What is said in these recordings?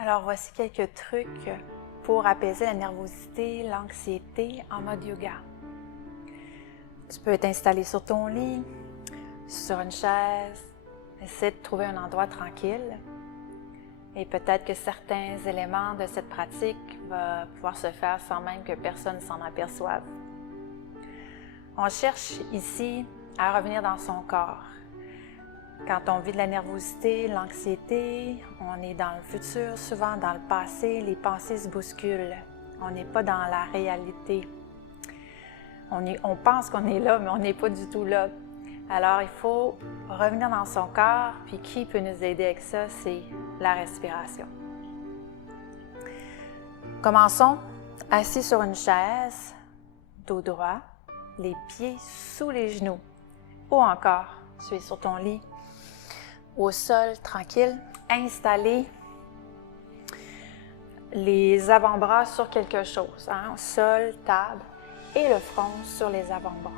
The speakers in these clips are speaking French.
Alors, voici quelques trucs pour apaiser la nervosité, l'anxiété en mode yoga. Tu peux t'installer sur ton lit, sur une chaise, essaie de trouver un endroit tranquille. Et peut-être que certains éléments de cette pratique vont pouvoir se faire sans même que personne s'en aperçoive. On cherche ici à revenir dans son corps. Quand on vit de la nervosité, l'anxiété, on est dans le futur, souvent dans le passé, les pensées se bousculent. On n'est pas dans la réalité. On pense qu'on est là, mais on n'est pas du tout là. Alors, il faut revenir dans son corps, puis qui peut nous aider avec ça? C'est la respiration. Commençons assis sur une chaise, dos droit, les pieds sous les genoux, ou encore, tu es sur ton lit, au sol, tranquille, installé les avant-bras sur quelque chose, sol, table, et le front sur les avant-bras.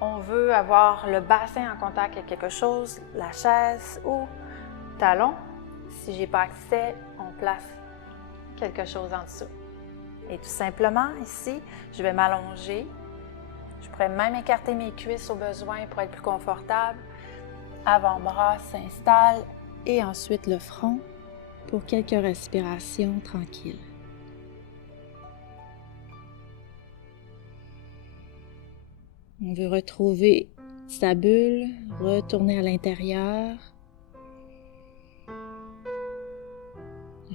On veut avoir le bassin en contact avec quelque chose, la chaise ou talon. Si je n'ai pas accès, on place quelque chose en dessous. Et tout simplement, ici, je vais m'allonger. Je pourrais même écarter mes cuisses au besoin pour être plus confortable. Avant-bras s'installe et ensuite le front pour quelques respirations tranquilles. On veut retrouver sa bulle, retourner à l'intérieur,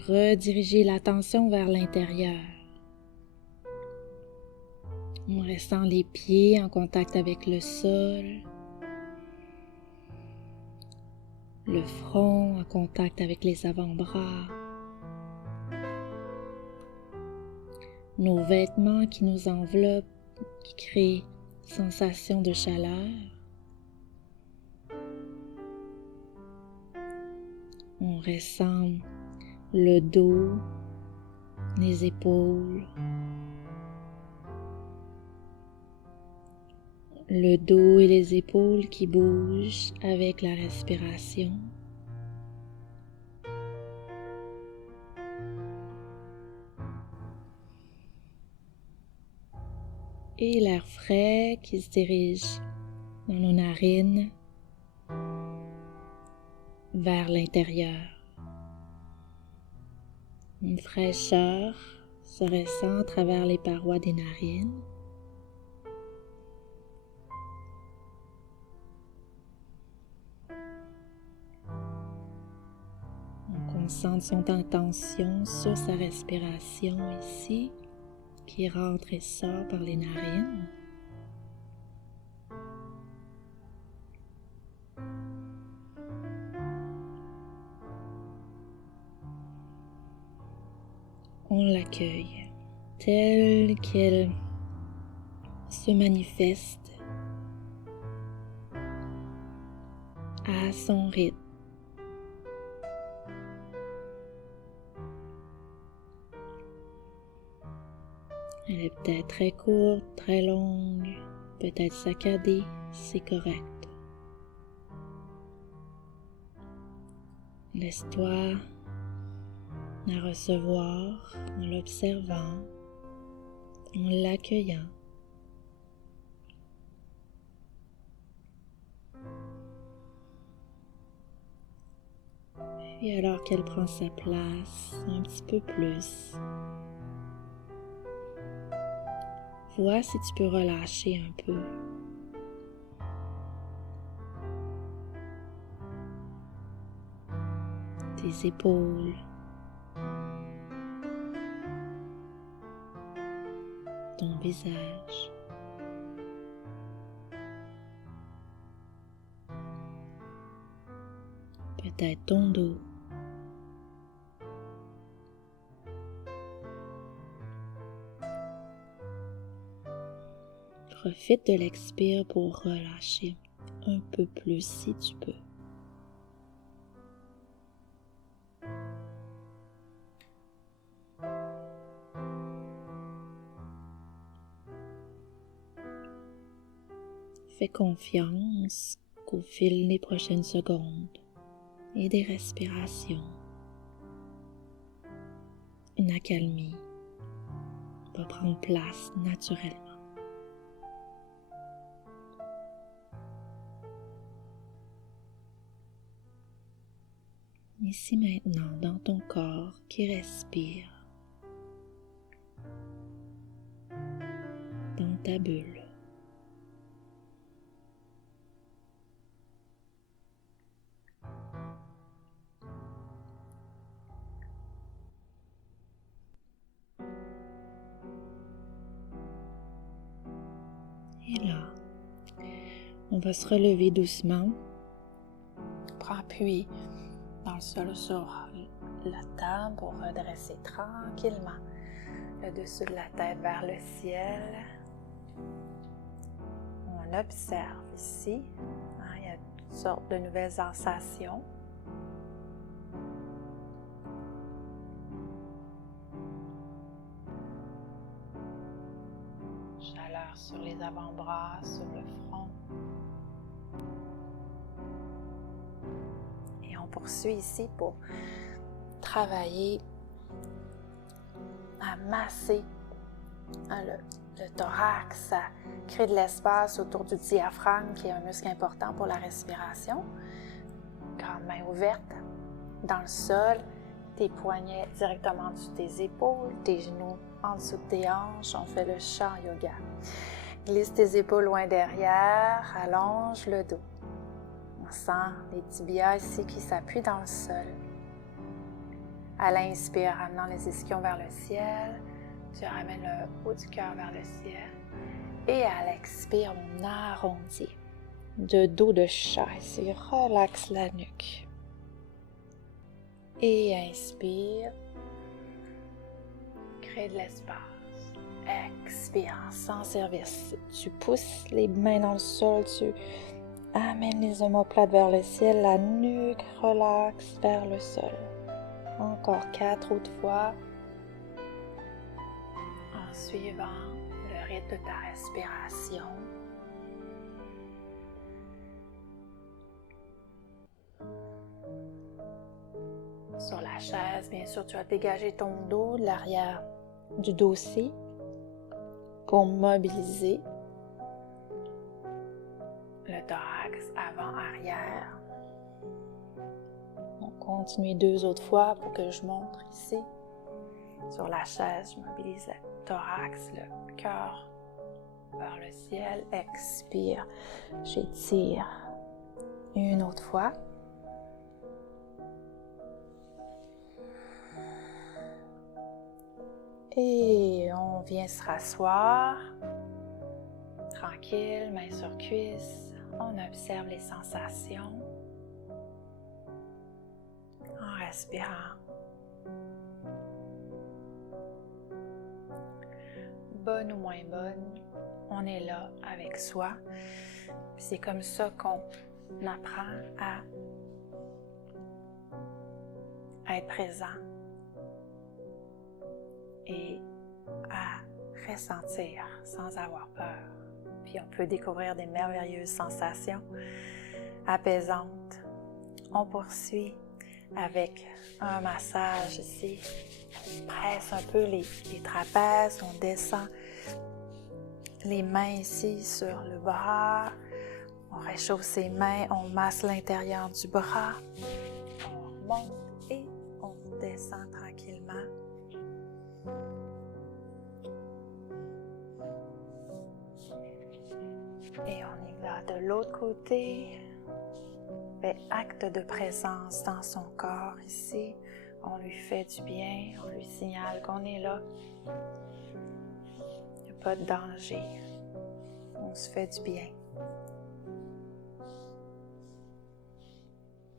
rediriger l'attention vers l'intérieur. En restant les pieds en contact avec le sol, le front en contact avec les avant-bras, nos vêtements qui nous enveloppent, qui créent sensation de chaleur. On ressent le dos, les épaules, le dos et les épaules qui bougent avec la respiration. Et l'air frais qui se dirige dans nos narines vers l'intérieur. Une fraîcheur se ressent à travers les parois des narines. On concentre son attention sur sa respiration ici, qui rentre et sort par les narines. On l'accueille telle qu'elle se manifeste à son rythme. Elle est peut-être très courte, très longue, peut-être saccadée, c'est correct. Laisse-toi la recevoir en l'observant, en l'accueillant. Puis alors qu'elle prend sa place un petit peu plus, vois si tu peux relâcher un peu. Tes épaules, ton visage. Peut-être ton dos. Profite de l'expire pour relâcher un peu plus si tu peux. Fais confiance qu'au fil des prochaines secondes et des respirations, une accalmie va prendre place naturellement. Ici maintenant, dans ton corps qui respire, dans ta bulle. Et là, on va se relever doucement. Prends appui dans le sol sur la table pour redresser tranquillement le dessus de la tête vers le ciel. On observe ici, il y a toutes sortes de nouvelles sensations. Chaleur sur les avant-bras, sur le front. Et on poursuit ici pour travailler à masser le thorax, à créer de l'espace autour du diaphragme qui est un muscle important pour la respiration. Grande main ouverte dans le sol, tes poignets directement en dessous de tes épaules, tes genoux en dessous de tes hanches. On fait le chant yoga. Glisse tes épaules loin derrière, allonge le dos. On sent les tibias ici qui s'appuient dans le sol. À l'inspire, ramenant les ischions vers le ciel, tu ramènes le haut du cœur vers le ciel. Et à l'expire, on arrondit de dos de chat ici, relaxe la nuque. Et inspire, crée de l'espace. Expire, sans service. Tu pousses les mains dans le sol, tu amènes les omoplates vers le ciel, la nuque relaxe vers le sol. Encore 4 autres fois. En suivant le rythme de ta respiration. Sur la chaise, bien sûr, tu vas dégager ton dos de l'arrière du dossier pour mobiliser le thorax avant-arrière. On continue 2 autres fois pour que je montre ici. Sur la chaise, je mobilise le thorax, le cœur vers le ciel. Expire, j'étire. Une autre fois. Et on vient se rasseoir. Tranquille, main sur cuisse. On observe les sensations. En respirant. Bonne ou moins bonne, on est là avec soi. C'est comme ça qu'on apprend à être présent et à ressentir sans avoir peur. Puis on peut découvrir des merveilleuses sensations apaisantes. On poursuit avec un massage ici. On presse un peu les trapèzes, on descend les mains ici sur le bras. On réchauffe ses mains, on masse l'intérieur du bras. On remonte et on descend tranquillement. Et on y va de l'autre côté. Fait acte de présence dans son corps ici. On lui fait du bien, on lui signale qu'on est là. Il n'y a pas de danger. On se fait du bien.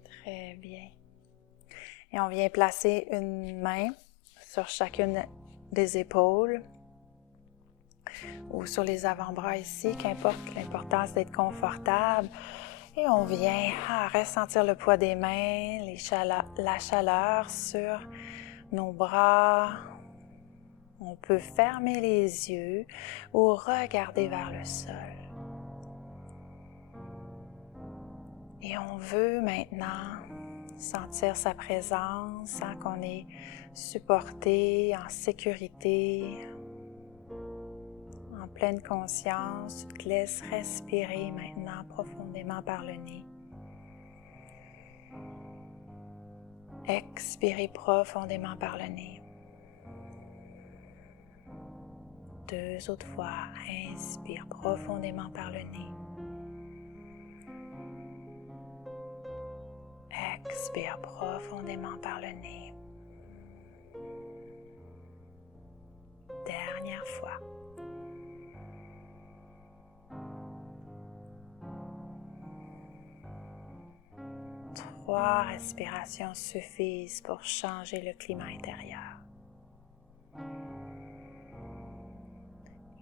Très bien. Et on vient placer une main sur chacune des épaules ou sur les avant-bras ici, qu'importe, l'important c'est d'être confortable. Et on vient ressentir le poids des mains, la chaleur sur nos bras. On peut fermer les yeux ou regarder vers le sol. Et on veut maintenant Sentir sa présence, sans qu'on est supporté, en sécurité, en pleine conscience. Tu te laisses respirer maintenant profondément par le nez. Expirez profondément par le nez. 2 autres fois. Inspire profondément par le nez. Expire profondément par le nez. Dernière fois. Trois respirations suffisent pour changer le climat intérieur.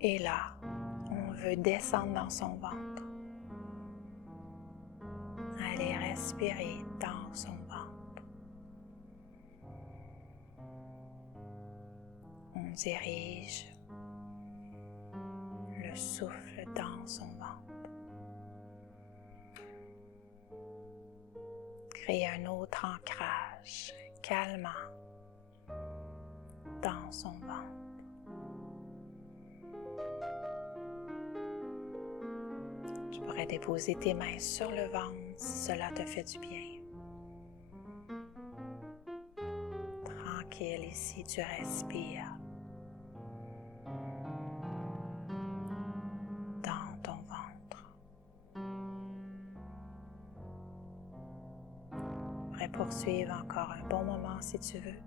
Et là, on veut descendre dans son ventre. Allez respirer dans son ventre. On dirige le souffle dans son ventre. Créer un autre ancrage calmant dans son ventre. Tu pourrais déposer tes mains sur le ventre si cela te fait du bien. Tranquille ici, tu respires dans ton ventre. Tu pourrais poursuivre encore un bon moment si tu veux.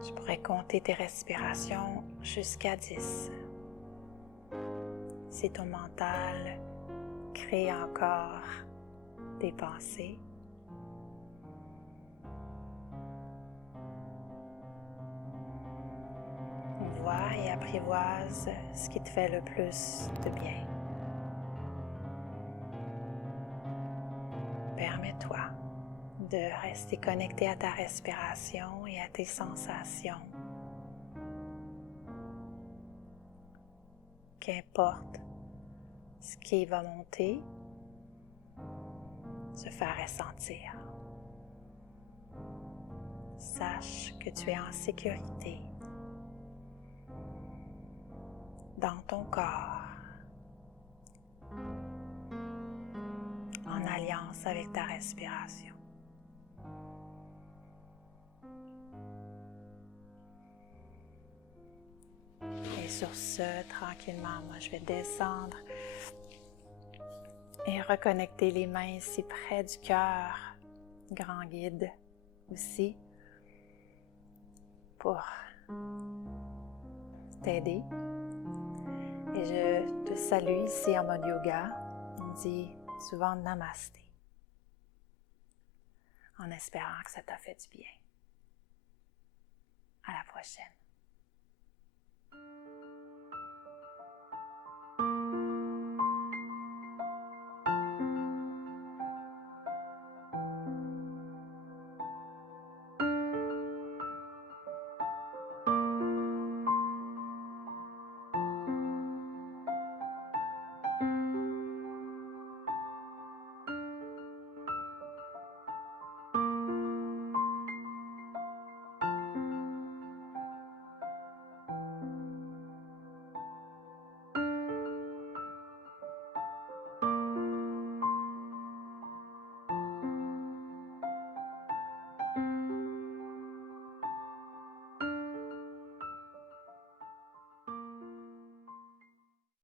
Tu pourrais compter tes respirations jusqu'à 10. Si ton mental crée encore des pensées, vois et apprivoise ce qui te fait le plus de bien. Permets-toi de rester connecté à ta respiration et à tes sensations. Qu'importe ce qui va monter, se faire ressentir. Sache que tu es en sécurité dans ton corps, en alliance avec ta respiration. Et sur ce, tranquillement, moi je vais descendre et reconnecter les mains ici près du cœur, grand guide aussi, pour t'aider. Et je te salue ici en mode yoga. On dit souvent namasté, en espérant que ça t'a fait du bien. À la prochaine.